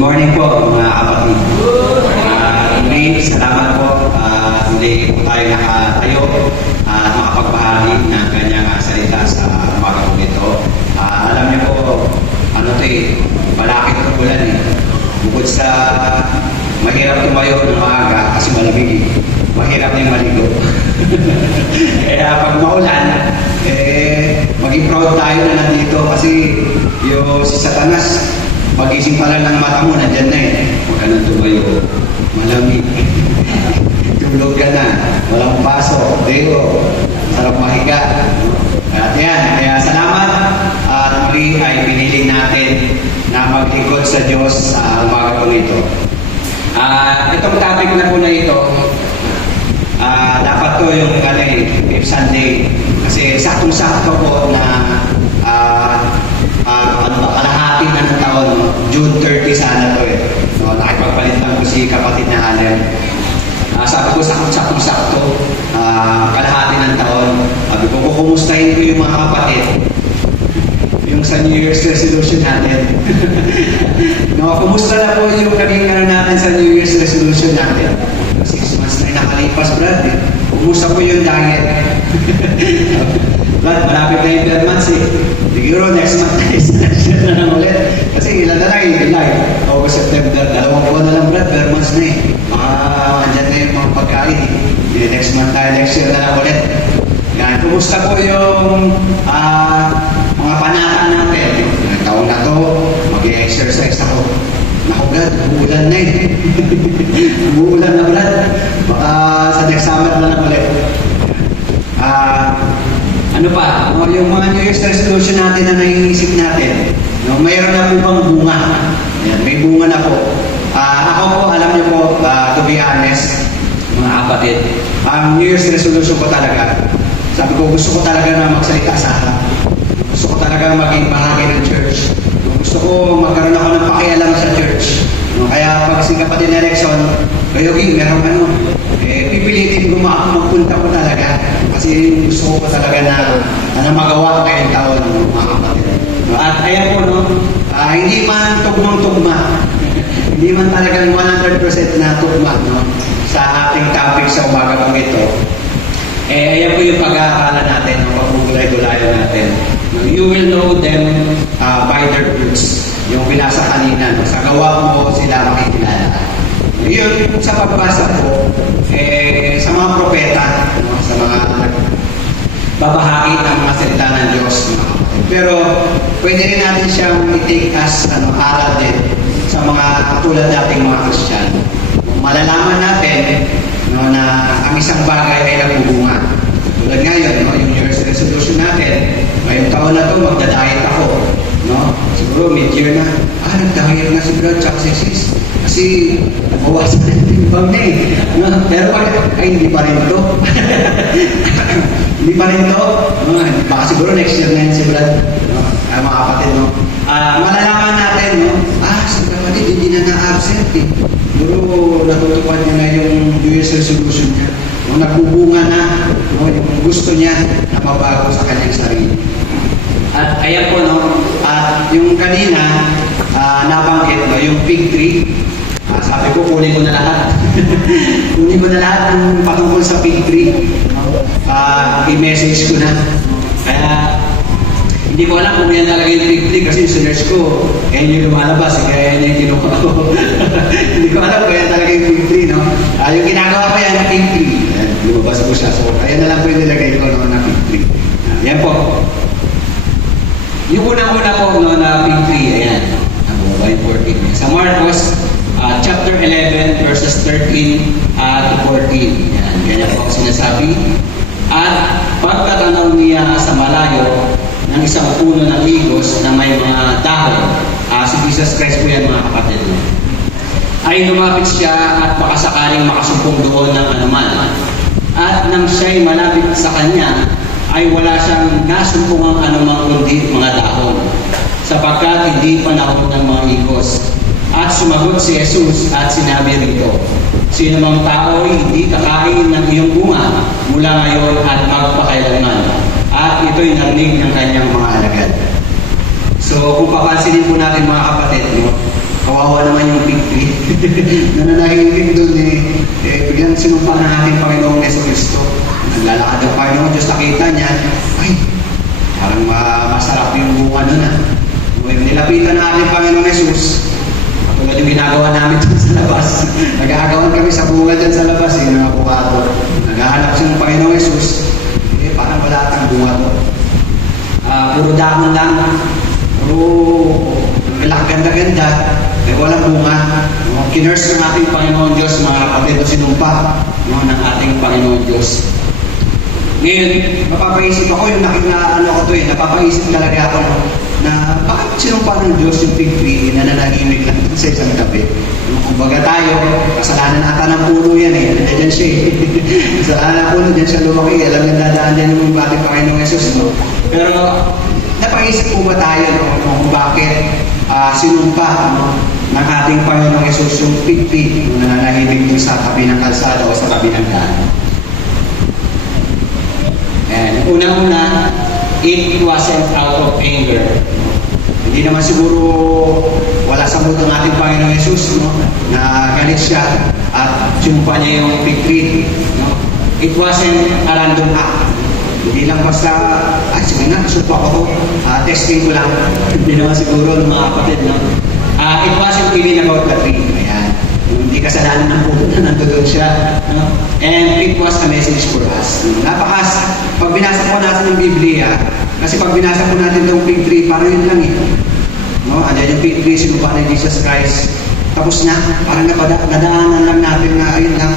morning po mga kapatid. Muli, salamat po. Muli po tayo nakatayo at makapagbahagi ng kanyang salita sa umaga po ito. Alam niyo po, malaki ito ulan eh. Bukod sa mahirap tumayo ng maaga kasi malamig, mahirap din maligo. Kaya pag maulan, maging proud tayo na nandito kasi yung si Satanas, pagising pa lang ng mata mo, nandyan na eh. Huwag ka nang tumayo. Malamig. Tulog ka na. Walang paso. Deo. Sarap mahiga. At yan. Kaya salamat. At muli ay pinili natin na maglingkod sa Diyos sa umaga po nito. Itong topic na po na ito, dapat to yung Fifth Sunday. Kasi saktong-sakto po na kalahati na ng taon, June 30 sana to eh. No, nakipagpalit lang ko si kapatid na Allen. Sabi ko, sakto-sakto, kalahati ng taon. Sabi ko, kukumustahin ko yung mga kapatid. Yung sa New Year's resolution natin. No, kumusta na po yung kanina natin sa New Year's resolution natin? 6 months na nakalipas, Brad. Kumusta po yung diet? Brad, malapit na yung 12 months eh. Siguro next month na lang ulit. Kasi ilan na lang July, August, September. 2 buwan na lang, Brad. 12 months na eh. Andyan na yung mga pagkain eh. Next month tayo, next year na lang ulit. Yan. Kumusta po yung mga panata natin? Yung taon na to, mag-exercise ako. Naku, Brad, umuulan na eh. Umuulan na, Brad. Baka sa next summer na lang ulit. Ano pa? Yung mga New Year's resolution natin na naiisip natin. No, mayroon na po bang bunga? Yan, may bunga na po. Ako po, alam niyo po, to be honest, mga kapatid, ang New Year's resolution ko talaga, sabi ko, gusto ko talaga na magsalita sa harap. Gusto ko talaga maging bahagi ng church. Gusto ko magkaroon ako ng pakialam sa church. No, kaya pag si kapatid na election, Yogi, meron pipilitin ko magpunta ko talaga. Kasi gusto ko talaga na magawa ngayong taon, mga kapatid. No, at ayan po, no, hindi man tugmang-tugma. Hindi man talagang 100% na tugma, no, sa ating topic sa umaga po ito. Ayan po yung pag-aakala natin, pag-ugulay-gulayan natin. You will know them by their fruits. Yung binasa kanina, no? Sa gawa mo sila makikilala. Yun, sa pagbasa ko, sa mga propeta, no? Sa mga babahagi ng mga salita ng Diyos. No? Pero pwede rin natin siyang i-take as aral din sa mga katulad nating mga Kristiyano. Malalaman natin, no, na ang isang bagay ay nagbubunga. Tulad ngayon, no, yung New Year's resolution natin, ngayong taon na to, magda-diet ako. No? Siguro mid-year na, nag-diet na si Brad tsaka si Sis. Kasi nabawasan na yung timbang na eh. No? Pero hindi pa rin to. Hindi pa rin to. No? Baka siguro next year na yun si Brad. No? Mga kapatid, no? Malalaman natin, no? Si kapatid, hindi na na-absent eh. Siguro natutupad niya na yung New Year's resolution niya. No? Nagbubunga na, no? Yung gusto niya na mabago sa kanyang sarili. At ayan po, no, yung kanina, nabanggit, no, yung fig tree, sabi ko, kunin ko na lahat. Kunin ko na lahat ng patungkol sa fig tree. I-message ko na. Kaya, hindi ko alam kung yan talaga yung fig tree kasi yung sinners ko, yan yung lumalabas, kaya yan yung kinuha ko. Hindi ko alam kung yan talaga yung fig tree, no? Yung ginagawa ko yan, fig tree. Ayan, lumabas ko siya. So, ayan na lang po yung nilagay ko, no, na fig tree. Yan po. Yung unang-una po, no, na fig tree, ayan, ang 14. Sa Marcos, chapter 11, verses 13 to 14. Yan, ganyan po ang sinasabi. At pagkatanaw niya sa malayo ng isang puno ng higos na may mga dahon, si Jesus Christ po yan, mga kapatid. Ay lumapit siya at baka sakaling makasumpong doon ng anuman. At nang siya'y malapit sa kanya, ay wala siyang nasumpungang anumang kundi mga dahon, sapagkat hindi panahon ng mga higos. At sumagot si Jesus at sinabi rito, sino mang tao hindi kakain ng iyong bunga mula ngayon at magpakailanman. At ito'y narinig ng kanyang mga alagad. So kung papansinin po natin, mga kapatid, no, kawawa naman yung fig tree. Nananahimik doon biglang sinumpa ng ating Panginoong Yeso Cristo. Naglalakad ang Panginoon Diyos, nakita niya, ay, parang masarap yung bunga nun nilapitan ng ating Panginoong Jesus. Katulad yung ginagawa namin dyan sa labas. Nag-aagawan kami sa bunga dyan sa labas, mga abogado. Naghahanap siya ng Panginoong Jesus. Parang wala atang bunga to. Puro dahon lang. Puro ganda-ganda. Walang bunga. Kinurse ng ating Panginoon Diyos, mga kapatid, o sinumpa ng ating Panginoon Diyos. Ngayon, mapapaisip ako yung napapaisip talaga ako na bakit sinumpa ng Diyos yung fig tree na nananahimik lang sa isang tabi. Kumbaga tayo, kasalanan ata ng puno yan nandiyan siya kasalanan ng puno, dyan siya lumaki. Alam niya dadaan dyan yung ating Panginoong Jesus. Pero napaisip po ba tayo kung bakit sinumpa ng ating Panginoong Jesus yung fig tree na nananahimik dun sa tabi ng kalsada o sa tabi ng daan? And unang-una, it wasn't out of anger. Hindi naman siguro wala sa mood ng ating Panginoong Jesus na galit siya at sumpa niya yung fig tree. It wasn't a random act. Hindi lang basta, ay sige na, sumpa ko testing ko lang. Hindi naman siguro ng mga kapatid. It wasn't even about the tree. Ayan. Hindi kasalanan ng puno na nandoon siya. And it was a message for us. Pag binasa po natin ng Biblia, kasi pag binasa po natin itong fig tree, parang yun lang Andiyan yung fig tree, sinumpa ni Jesus Christ. Tapos na, parang nadaanan lang natin na ayun lang.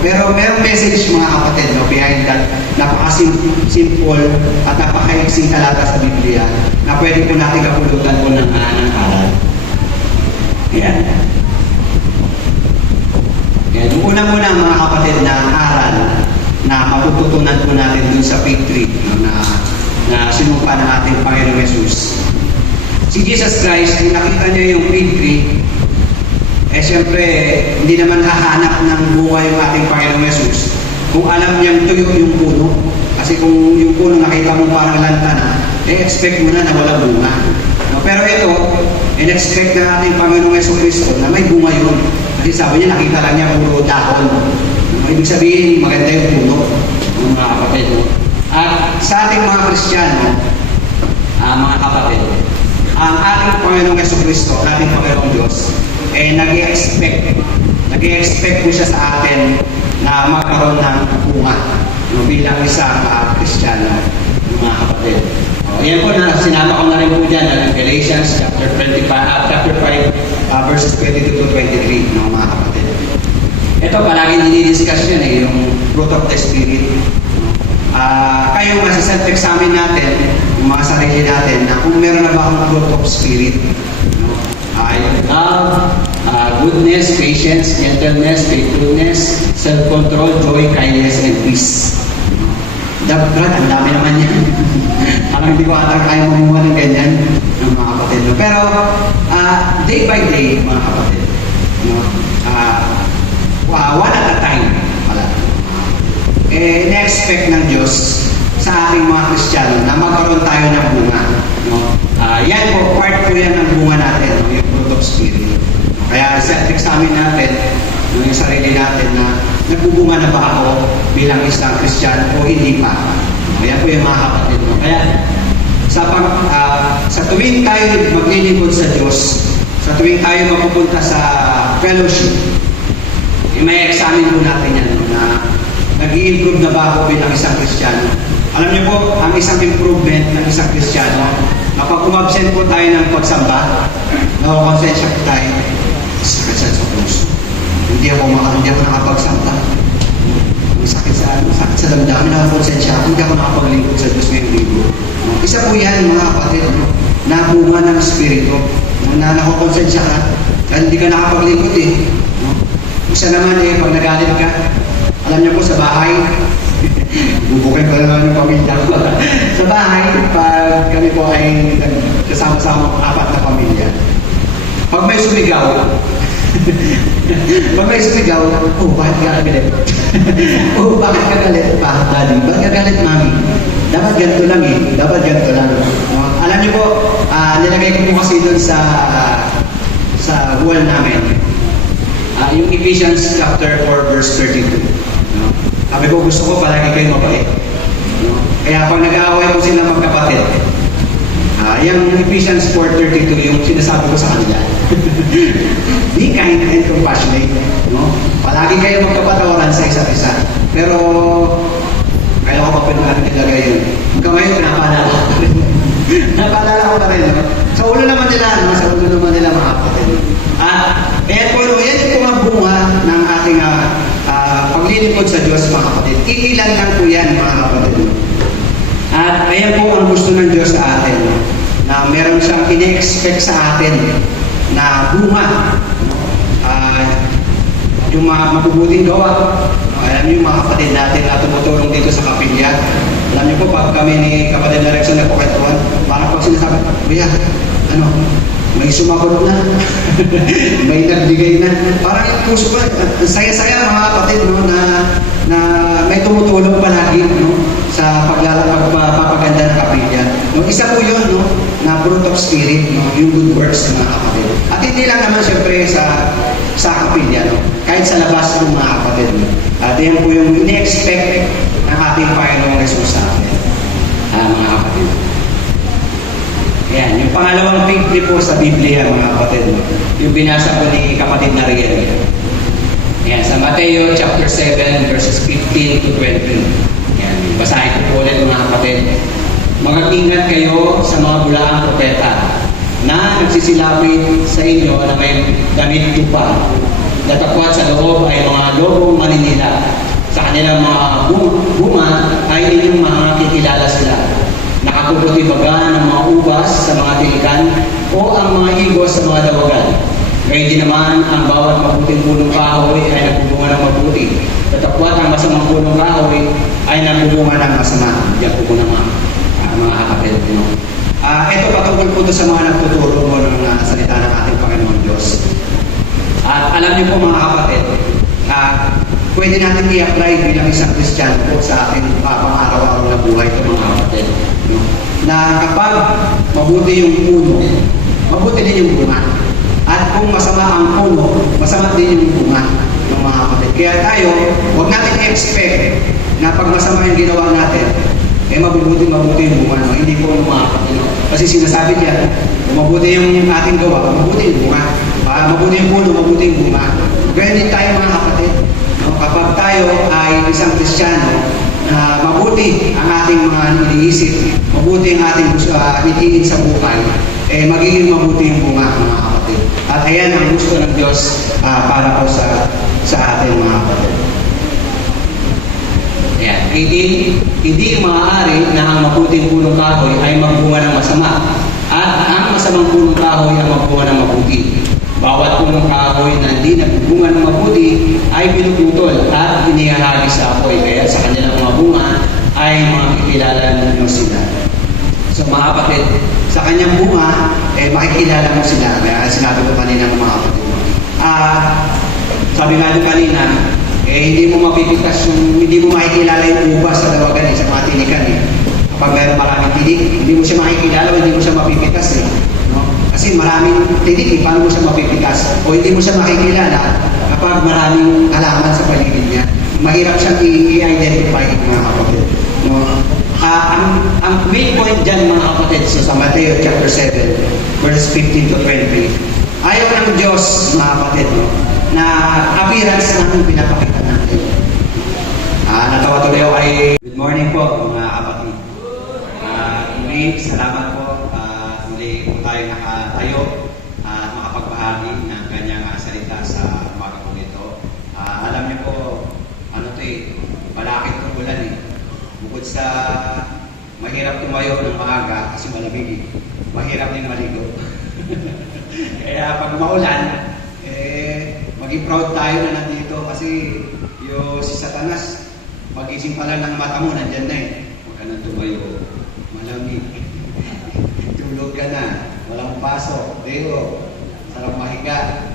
Pero merong message mga kapatid behind that. Napaka-simple at napaka-iksing talata sa Biblia na pwede po natin kapulutan po ng aral. Ayan. Unang-una mga kapatid na aral na matututunan po natin dun sa fig tree na sinumpa ng ating Panginoong Jesus. Si Jesus Christ, kung nakita niya yung fig tree, siyempre, hindi naman hahanap ng bunga yung ating Panginoong Jesus kung alam niyang tuyo yung puno. Kasi kung yung puno nakita mo parang lanta na, expect mo na wala bunga. Pero ito, in-expect ng ating Panginoong Jesucristo na may bunga yun. Kasi sabi niya, nakita lang niya puro dahon. Ibig sabihin, maganda yung puno, mga kapatid. At sa ating mga Kristiyano, mga kapatid, ang ating Panginoong Jesucristo, ang ating Panginoong Diyos, nag-i-expect po siya sa atin na magkaroon ng bunga bilang isang Kristiyano, mga kapatid. Yan po na sinama ko na rin po dyan ng Galatians chapter 5, verses 22 to 23, mga kapatid. Ito palagi dinidiscuss yun yung fruit of the Spirit. Kayo nga sa self-examine natin, yung mga sarili natin, na kung meron na ba akong fruit of Spirit. Love, goodness, patience, gentleness, faithfulness, self-control, joy, kindness, and peace. Brad, ang dami naman yan. Parang hindi ko atang kaya mamuha ng ganyan ng mga kapatid. Pero, day by day, mga kapatid, one at a time pala. Na-expect ng Diyos sa ating mga Kristiyano na magkaroon tayo ng bunga. Yan po, part po yan ng bunga natin, yung fruit of Spirit. Kaya self-examine natin yung sarili natin na nagbubunga na ba ako bilang isang Kristiyano o hindi pa. Yan po yung mga kapatid mo. Kaya sa tuwing tayo maglilingkod sa Diyos, sa tuwing tayo mapupunta sa fellowship, may examine po natin yan na nag-i-improve na ba ako bilang isang Kristiyano. Alam niyo po, ang isang improvement ng isang Kristiyano, kapag umabsent po tayo ng pagsamba, nakakonsensya po tayo, sakit sa puso. Hindi ako nakapagsamba. Sakit sa damdamin, nakakonsensya ako, hindi ako nakapaglingkod sa Diyos ngayong linggo. Isa po yan, mga kapatid, na bunga ng Espiritu. Na nakakonsensya ka, dahil hindi ka nakapaglingkod Isa naman pag nagalit ka, alam niyo po sa bahay, bubukin ko naman yung pamilya ko. Sa bahay, pag kami po ay kasama-sama apat na pamilya, pag may sumigaw, bakit ka galit? Bakit ka galit pa, daddy? Bakit ka galit, mami? Dapat ganito lang Dapat ganito lang. Alam niyo po, nilagay ko po kasi doon sa sa wall namin. Yung Ephesians chapter 4 verse 32. No? Sabi ko, gusto ko palagi kayo mabait. No? Kaya pag nag-aaway ko sila magkapatid, yung Ephesians 4:32, yung sinasabi ko sa kanila. Be kind and compassionate. No? Palagi kayo magkapatawaran sa isa't isa. Pero, kaya ko pa pinagano nilagay yun. Hanggang ngayon, pinapaalala ko pa rin. Napaalala ko pa rin. No? Sa ulo naman nila, no? Sa ulo naman nila mga kapatid. Kaya po, yan yung mga bunga ng ating paglilingkod sa Diyos, mga kapatid. Iilan lang po yan, mga kapatid. At ayan po ang gusto ng Diyos sa atin, no? Na meron siyang ine-expect sa atin na bunga, yung mga mabubuting gawa. Alam niyo yung mga kapatid natin na tumutulong dito sa kapilya. Alam niyo po, pag kami ni kapatid na Rexon nagpakwentuhan, parang pag sinasabi, Kuya, may sumakot na, may nagbigay na. Parang yung puso ko, saya-saya mga kapatid, no, na may tumutulong palagi, no, sa pagpapaganda ng kapilya. No, isa po yun, no, na fruit of spirit, no, yung good works ng mga kapatid. At hindi lang naman siyempre sa kapilya, no, kahit sa labas ng mga kapatid. No. At yan po yung ine-expect ng ating Panginoong Jesus sa atin, mga kapatid. Yan, yung pangalawang fig po sa Biblia, mga kapatid, no? Yung binasa ko ni kapatid na Riel. Yan, sa Mateo chapter 7 verses 15 to 20. Yan, basahin ko po ulit mga kapatid. Mag-ingat kayo sa mga bulaang propeta na nagsisilapit sa inyo na may damit tupa. Datapwat sa loob ay mga lobong maninila. Sa kanilang mga bunga ay inyong makikilala sila. Nakakuputi baga ng mga ubas sa mga tilikan o ang mga igos sa mga dawagan. Ngayon din naman, ang bawat mabuting punong kahoy ay nagbubunga ng mabuti. Tatapwat ang masamang punong kahoy ay nagbubunga ng masama. Diyan po muna mga kapatid. No? Ito patungkol po ito sa mga nagtuturo mo ng salita ng ating Panginoon Diyos. At alam niyo po mga kapatid, pwede natin i-apply bilang isang Kristiyano po sa ating pang-araw-araw na buhay ito mga kapatid. No? Na kapag mabuti yung puno, mabuti din yung bunga. At kung masama ang puno, masama din yung bunga ng mga kapatid. Kaya tayo, huwag natin i-expect na pag masama yung ginawa natin, mabuti yung bunga. No? Hindi po mga kapatid. No? Kasi sinasabi niya, kung mabuti yung ating gawa, mabuti yung bunga. Mabuti yung puno, mabuti yung bunga. Gaya din tayo mga kapatid. No? Kapag tayo ay isang Kristiyano, mabuti ang ating mga iniisip, mabuti ang ating itiin sa buhay, magiging mabuti yung bunga mga kapatid. At ayan ang gusto ng Diyos para po sa ating mga kapatid. Ayan. Hindi maaari na ang mabuting punong kahoy ay magbunga ng masama at ang masamang punong kahoy ay magbunga ng mabuti. Bawat punong kahoy na hindi nagbunga ng mabuti ay pinuputol at inihahagi sa apoy. Kaya sa kanilang mga bunga ay makikilala ninyo sila. So mga kapatid, sa kanyang bunga, makikilala mo sila. Kaya sinabi ko kanina ng mga kapatid mo. Sabi nga doon kanina, hindi mo mapipitas hindi mo makikilala yung ubas sa dawagan sa mga tinikan. Kapag maraming tinik, hindi mo siya makikilala, hindi mo siya mapipitas. No? Kasi maraming tinik, paano mo siya mapipitas? O hindi mo siya makikilala kapag maraming halaman sa paligid niya. Mahirap siyang i-identify mga kapatid. No? Ang main point dyan mga kapatid, so sa Mateo chapter 7, verses 15 to 20, ayaw ng Diyos mga kapatid, no? Na appearance natin pinapakita natin. Natawa tuloy ako kay good morning po mga kapatid. Muli, salamat po. Muli po tayo nakatayo at makapagbahagi ng kanyang salita sa umaga po nito. Alam niyo po, malakit ng ulan eh. Bukod sa mahirap tumayo ng maaga kasi malamig, mahirap din maligo. Kaya pag maulan, maging proud tayo na nandito kasi si Satanas, pagising pa lang ng mata mo, nandyan na eh. Huwag ka nang tumayo, malamig. Tulog ka na, walang pasok, deo, sarap mahiga.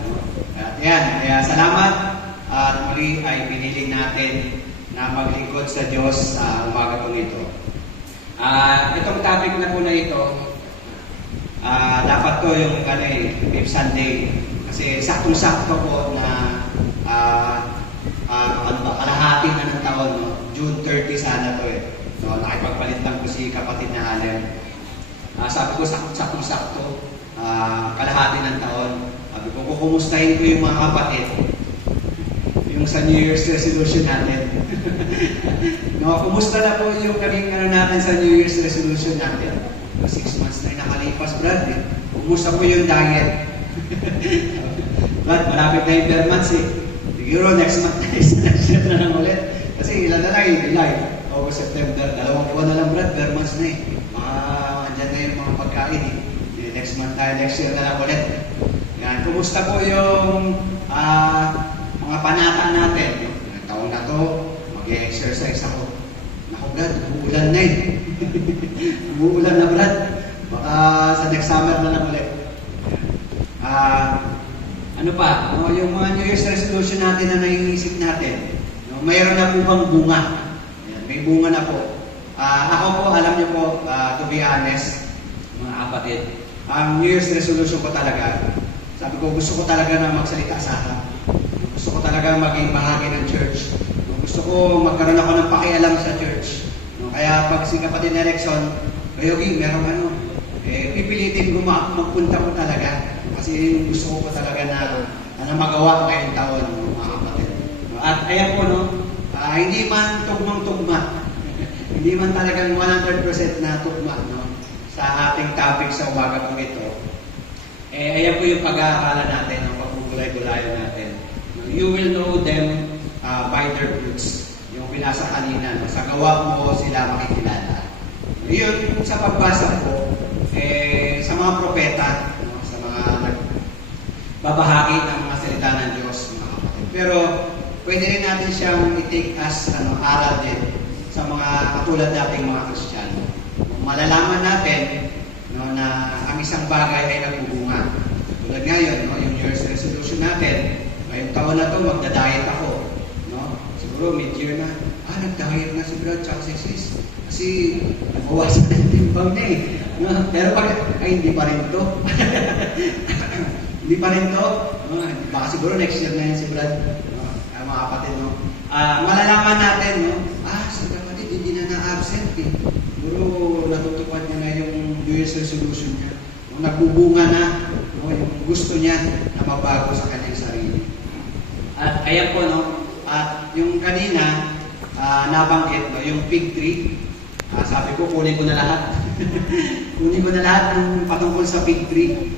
At yan, kaya salamat at muli ay pinili natin na maglingkod sa Diyos sa umaga po nito. Itong topic na po na ito, dapat ko yung 5th Sunday. Kasi saktong-sakto po na kalahati na ng taon, no? June 30 sana to eh. No, nakipagpalit lang ko si kapatid na Alem. Sabi ko, saktong-sakto, kalahati ng taon. Sabi ko, kukumustahin ko yung mga kapatid. Yung sa New Year's resolution natin. No, kumusta na po yung kanina natin sa New Year's resolution natin? 6 months na yung nakalipas, Brad. Eh. Kumusta po yung diet? Brad, malapit na yung 12 months eh. Siguro next month na isa na lang ulit. Kasi ilan na lang eh, July, August, September. 2 buwan na lang, Brad, 12 months na eh. Andyan na yung mga pagkain eh. Next month na, next year na lang ulit. Yan, kumusta po yung mga panata natin? Yung taon na to, mag-exercise ako. Naku, Brad, umuulan na eh. Umuulan na, Brad. Baka sa next summer na lang ulit. Ano pa? No, yung mga New Year's resolution natin na naiisip natin, no, mayroon na po bang bunga? Ayan, may bunga na po. Ako po, alam niyo po, to be honest, mga kapatid, ang New Year's resolution ko talaga, sabi ko, gusto ko talaga na magsalita sa harap. Gusto ko talaga maging bahagi ng church. Gusto ko magkaroon ako ng pakialam sa church. No, kaya pag si kapatid na Erickson, Yogi, meron pipilitin ko magpunta ko talaga. Kasi gusto ko talaga na magawa ngayong taon, mga kapatid. At ayan po, no, hindi man tugmang-tugma, hindi man talagang 100% na tugma, no, sa ating topic sa umaga po ito. Ayan po yung pag-aaralan natin, no, pagpupulay-gulayan natin. You will know them by their fruits. Yung pinasa kanina, no, sa gawa mo sila makikilala. Yun, sa pagbasa po, sa mga propeta, no, sa mga nagbabahagi ng mga salita ng Diyos, mga kapatid. Pero pwede rin natin siyang i-take as aral din sa mga katulad nating mga Kristiyano. Malalaman natin, no, na ang isang bagay ay nagbubunga. Tulad ngayon, no, yung New Year's resolution natin, ngayong taon na to, magda-diet ako. No? Siguro mid-year na, nag-diet na si Brad tsaka si Sis. Kasi nabawasan ng timbang niya eh. No? Pero hindi pa rin to. Hindi pa rin to. No? Baka siguro next year na yan si Brad. No? Mga kapatid, no? Malalaman natin, no? Si kapatid, hindi na na-absent eh. Siguro natutupad niya na yung New Year's resolution niya. No? Nagbubunga na, no? Yung gusto niya na mabago sa kanyang sarili. At ayan po, no? At yung kanina, nabanggit, no? Yung fig tree. Sabi ko, kunin ko na lahat. Kunin ko na lahat ng patungkol sa fig tree.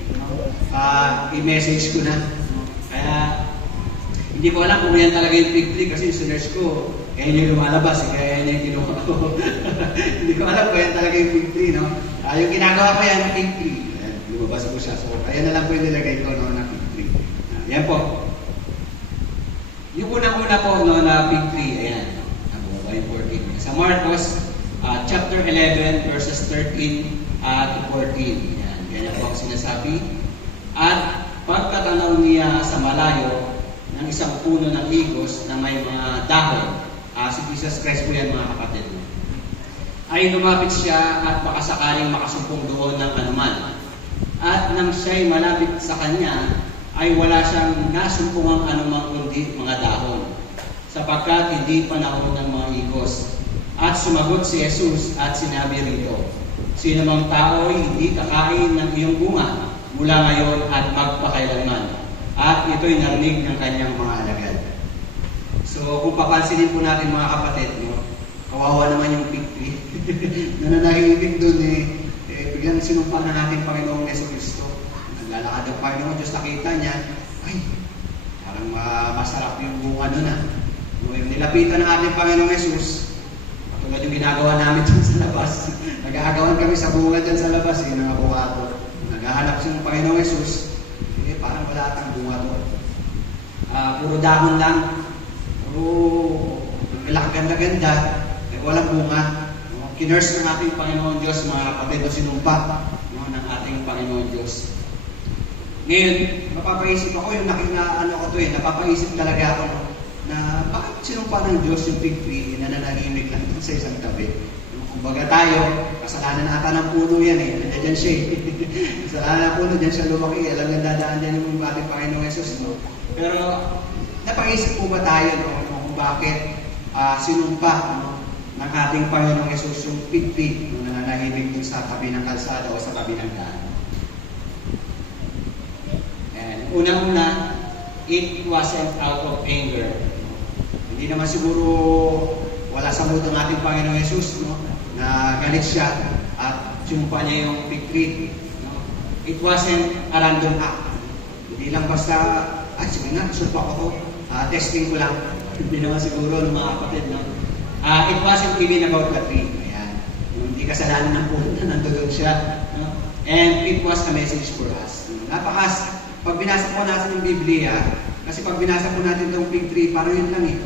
I-message ko na. Kaya, hindi ko alam kung yan talaga yung fig tree kasi yung sinners ko, kaya yung lumalabas, kaya yan yung kinuha ko. Hindi ko alam kung yan talaga yung fig tree, no? Yung ginagawa ko yan, yung fig tree. Ayan, lumabas ko siya. So, ayan na lang po yung nilagay ko, no, na fig tree. Yan po. Yung unang-una po, no, na fig tree, ayan. Nababa yung 14. Sa Marcos, chapter 11, verses 13 to 14. Yan, ganyan po ang sinasabi. At pagkatanaw niya sa malayo ng isang puno ng higos na may mga dahon, si Jesus Christ po yan, mga kapatid, ay lumapit siya at baka sakaling makasumpong doon ng anuman. At nang siya'y malapit sa kanya, ay wala siyang nasumpungang anumang kundi mga dahon, sapagkat hindi panahon ng mga higos. At sumagot si Jesus at sinabi rito, sino mang tao ay hindi kakain ng iyong bunga mula ngayon at magpakailanman. At ito'y narinig ng kanyang mga alagad. So kung papansinin po natin, mga kapatid, no, kawawa naman yung fig tree. Nananahimik doon biglang sinumpa na natin Panginoong Jesucristo. Naglalakad ang Panginoon Diyos, nakita niya, ay, parang masarap yung bunga doon Nung nilapitan ng ating Panginoong Jesus, tulad yung ginagawa namin dyan sa labas. Nag-aagawan kami sa bunga dyan sa labas, ng abogado. Naghahanap siya ng Panginoong Jesus, parang wala atang bunga doon. Puro dahon lang. Puro ganda-ganda. Walang bunga. Kinurse ng ating Panginoon Diyos, mga kapatid, na sinumpa ng ating Panginoon Diyos. Ngayon, mapapaisip ako, yung napapaisip talaga ako na bakit sinumpa ng Diyos yung fig tree na nananahimik lang sa isang tabi. Kumbaga tayo, kasalanan ata ng puno yan eh. Nandiyan siya eh. Kasalanan ng puno, dyan siya lumaki. Alam niya dadaan dyan yung ating Panginoong Jesus, no? Pero, napag-isip po ba tayo, no? Kung bakit sinumpa, no? Ng ating Panginoong Jesus yung pig-pig, no? Na nanahimik dun sa tabi ng kalsada o sa tabi ng daan. And, unang-una, it wasn't out of anger. Hindi naman siguro wala sa mood ng ating Panginoong Jesus, no? Na galit siya at sumpa niya yung fig tree. No? It wasn't a random act. Hindi lang basta, sige nga, sumpa ko to. Testing ko lang. Hindi naman siguro ng mga kapatid. No? It wasn't even about the tree. Ayan. Hindi kasalanan ng puno na nandoon siya. No? And it was a message for us. Pag binasa po natin yung Biblia, kasi pag binasa po natin itong fig tree, parang yun lang eh.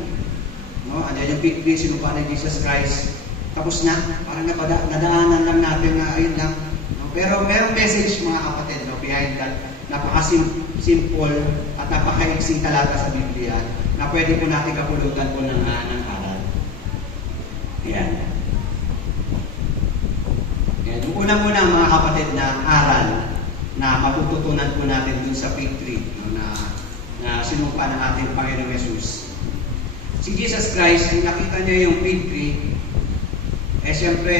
No? Andiyan yung fig tree, sinumpa ni Jesus Christ. Tapos na, parang nadaanan lang natin na ayun lang. No? Pero merong message mga kapatid, no? Behind that. Napaka-simple at napaka-iksing talata sa Biblia na pwede po natin kapulutan po ng aral. Ayan. Ayan. Yung unang-una mga kapatid na aral na matututunan po natin dun sa fig tree, no? na sinumpa ng ating Panginoong Jesus. Si Jesus Christ, nung nakita niya yung fig tree, siyempre,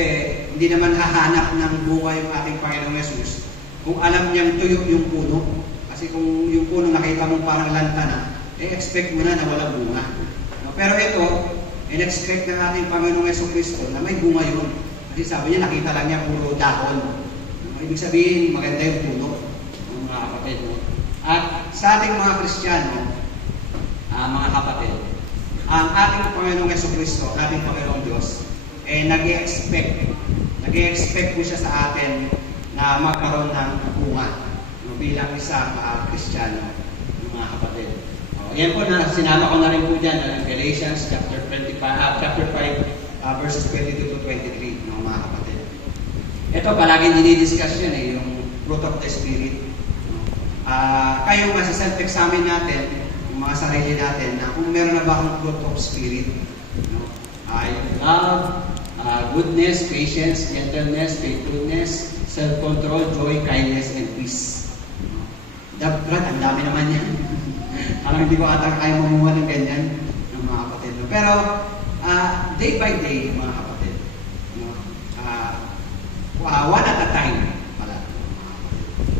hindi naman hahanap ng bunga yung ating Panginoong Jesus kung alam niyang tuyo yung puno. Kasi kung yung puno nakita mong parang lanta na, expect mo na walang bunga. No? Pero ito, in-expect ng ating Panginoong Jesucristo na may bunga yun. Kasi sabi niya, nakita lang niya puro dahon. No? Ibig sabihin, maganda yung puno. No? Mga kapatid. No? At sa ating mga Kristiyano, mga kapatid, ang ating Panginoong Jesucristo, ating Panginoong Diyos, nag-i-expect po siya sa atin na magkaroon ng bunga, no, bilang isang Kristiyano, mga kapatid. Yan po na sinama ko na rin po dyan, Galatians chapter 5, verses 22 to 23, no, mga kapatid. Ito palagi dinidiscuss yan yung fruit of the Spirit. No? Kayo nga sa self-examine natin, yung mga sarili natin, na kung meron na ba akong fruit of Spirit, no? Love, goodness, patience, gentleness, faithfulness, self-control, joy, kindness, and peace. Brad, ang dami naman yan. Parang hindi ko ata kaya mamuha ng ganyan ng mga kapatid. No? Pero, day by day, mga kapatid, no? One at a time pala.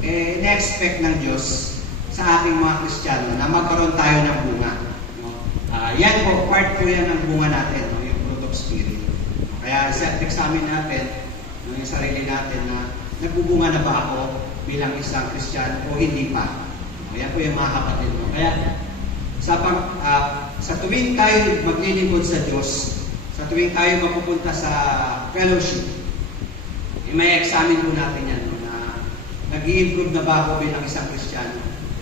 Na-expect ng Diyos sa ating mga Kristiyano na magkaroon tayo ng bunga. No? Yan po, part po yan ng bunga natin, no? Yung fruit of Spirit. Kaya self-examine natin yung sarili natin na nagbubunga na ba ako bilang isang Kristiyano o hindi pa. Yan po yung mga kapatid mo. Kaya sa tuwing tayo maglilingkod sa Diyos, sa tuwing tayo mapupunta sa fellowship, may examine po natin yan, no, na nag-i-improve na ba ako bilang isang Kristiyano.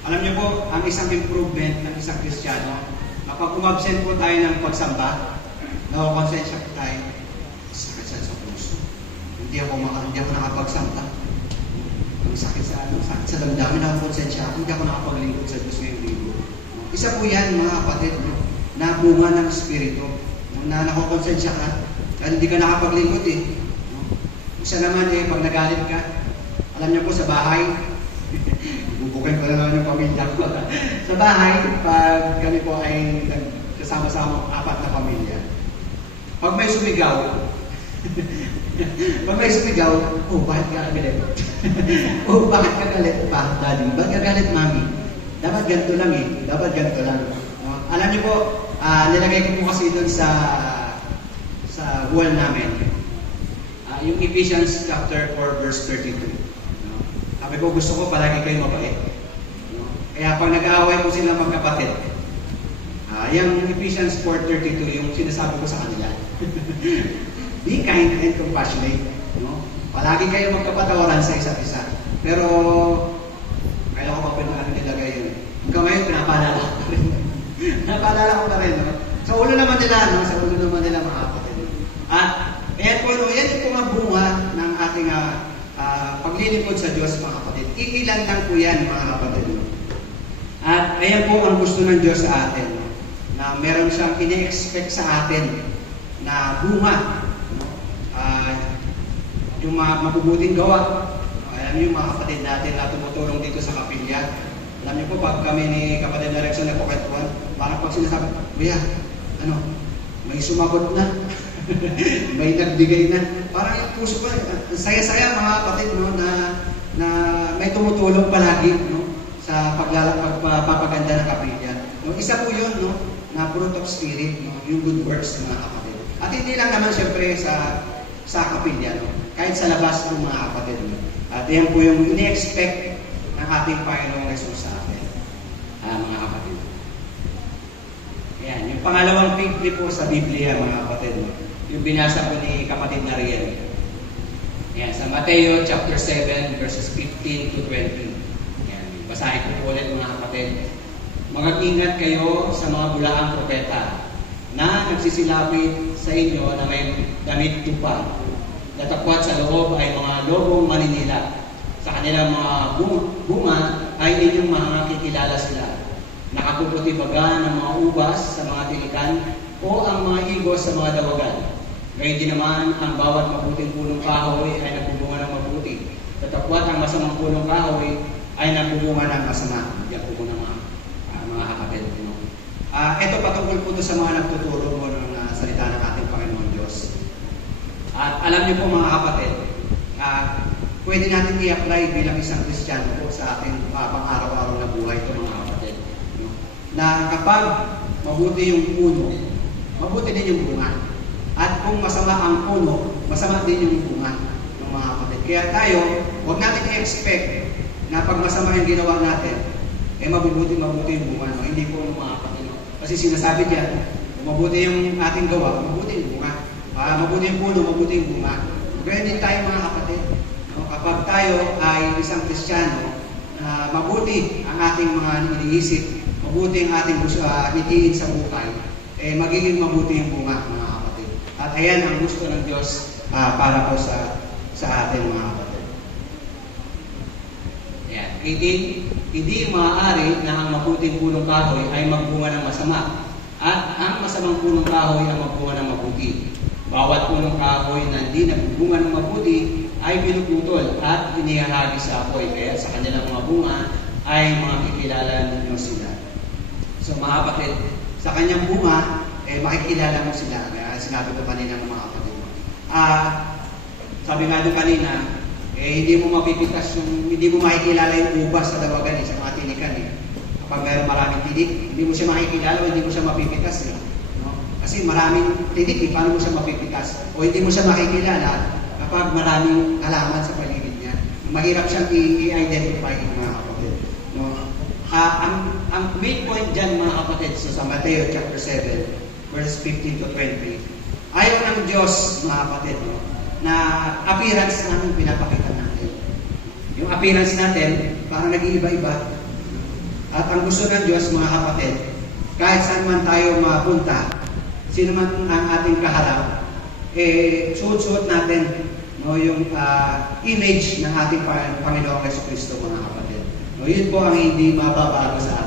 Alam niyo po, ang isang improvement ng isang Kristiyano, kapag umabsent po tayo ng pagsamba, nakakonsensya po tayo, sakit sa puso. Hindi ako nakapagsamba. Ang sakit sa damdamin, nakakonsensya ako, hindi ako nakapaglingkod sa Diyos ngayong linggo. Isa po yan, mga kapatid, no, na bunga ng Espiritu, no, na nakakonsensya ka, dahil hindi ka nakapaglingkod eh. No? Isa naman pag nagalit ka, alam niyo po sa bahay, bubukin ko na naman yung pamilya ko. Sa bahay, pag kami po ay kasama-sama 4 na pamilya, pag may sumigaw, bakit ka galit? Bakit ka galit pa, Daddy? Bakit ka galit, Mami? Dapat ganito lang Dapat ganito lang. No? Alam niyo po, nilagay ko po kasi doon sa wall namin. Yung Ephesians chapter 4, verse 32. No? Sabi ko, gusto ko palagi kayo mabait. No? Kaya pag nag-aaway po sila magkapatid, yung Ephesians 4:32, yung sinasabi ko sa kanila. Be kind and compassionate. No? Palagi kayo magkapatawaran sa isa't isa. Pero, kaya ko pa nilagay yun. Hanggang ngayon, pinapaalala ko pa rin. Pinapaalala ko pa rin. No? Sa ulo naman nila, mga kapatid. At, ayan po, yan po ang bunga ng ating paglilingkod sa Diyos, mga kapatid. Iilan lang po yan, mga kapatid. No? At, ayan po ang gusto ng Diyos sa atin. No? Na meron siyang ine-expect sa atin na bunga. No? yung mabubuting gawa. Alam niyo yung mga kapatid natin na tumutulong dito sa kapilya. Alam niyo po, pag kami ni kapatid na Rexon nagkukwentuhan, parang pag sinasabi, Kuya, may sumagot na. May nagbigay na. Parang yung puso ko, saya-saya mga kapatid, no, na may tumutulong palagi, no, sa pagpapaganda ng kapilya. No, isa po yun, no, na fruit of spirit, no, yung good works ng mga kapatid. At hindi lang naman siyempre sa kapilya, no, kahit sa labas ng mga kapatid. No. At yan po yung ini-expect ng ating Panginoong Jesus sa atin, mga kapatid. Yan, yung pangalawang fig po sa Biblia, mga kapatid, no, yung binasa po ni kapatid na Riel. Yan, sa Mateo chapter 7, verses 15 to 20. Yan, basahin ko po ulit mga kapatid. Mag-ingat kayo sa mga bulaang propeta na nagsisilapit sa inyo na may damit tupa. Natakwat sa loob ay mga lobong maninila. Sa kanilang mga bunga ay inyong makakikilala sila. Nakapuputi baga ng mga ubas sa mga tilikan o ang mga igos sa mga dawagan. Ngayon din naman, ang bawat mabuting punong kahoy ay nagbubunga ng mabuti. Tatakwat ang masamang punong kahoy ay nagbubunga ng masama. Yan po muna mga kapatid. Ito patungkol po ito sa mga nagtuturo mo ng salita ng ating Panginoon Diyos. At alam niyo po mga kapatid, pwede natin i-apply bilang isang Kristiyano po sa ating pang-araw-araw na buhay ito mga kapatid. Na kapag mabuti yung puno, mabuti din yung bunga. At kung masama ang puno, masama din yung bunga ng mga kapatid. Kaya tayo, huwag natin i-expect na pag masama yung ginawa natin, mabuti yung bunga. No? Hindi po mga kapatid. No? Kasi sinasabi diyan, kung mabuti yung ating gawa, mabuti yung bunga. Mabuti yung puno, mabuti yung bunga. Kaya din tayo mga kapatid. No? Kapag tayo ay isang Kristiyano, mabuti ang ating mga iniisip, mabuti ang ating nitiin sa buhay, magiging mabuti yung bunga mga kapatid. At ayan ang gusto ng Diyos para po sa ating mga kapatid. Ayan. Hindi maaari na ang mabuting punong kahoy ay magbunga ng masama at ang masamang punong kahoy ay magbunga ng mabuti. Bawat punong kahoy na hindi nagbunga ng mabuti ay pinuputol at inihahagi sa apoy. Kaya sa kanilang mga bunga ay makikilala ninyo sila. So mga kapatid, sa kanyang bunga, makikilala mo sila. Kaya sinabi ko kanina ng mga kapatid mo. Sabi nga doon kanina, hindi mo makikilala yung ubas sa dawagan sa mga tinikan. Kapag mayroon maraming tinik, hindi mo siya makikilala o hindi mo siya mapipitas. No? Kasi maraming tinik, paano mo siya mapipitas? O hindi mo siya makikilala kapag maraming halaman sa paligid niya. Mahirap siyang i-identify mga kapatid. No? Ang main point dyan mga kapatid, sa Mateo chapter 7, verse 15 to 20, ayaw ng Diyos mga kapatid, no, na appearance namin pinapakita natin. Yung appearance natin, parang nag-iiba-iba. At ang gusto ng Diyos mga kapatid, kahit saan man tayo mapunta, sino man ang ating kaharap, suot-suot natin, no, yung image ng ating Panginoong Jesucristo mga kapatid. No, yun po ang hindi mababago sa atin.